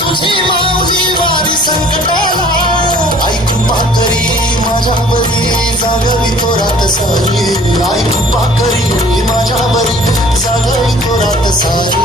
तुझी माऊली वारी संकटाला, आई कृपा करी माझ्यावरी जागवी तो रात सारी, आई कृपा करी माझ्यावरी जागवी तो रात सारी.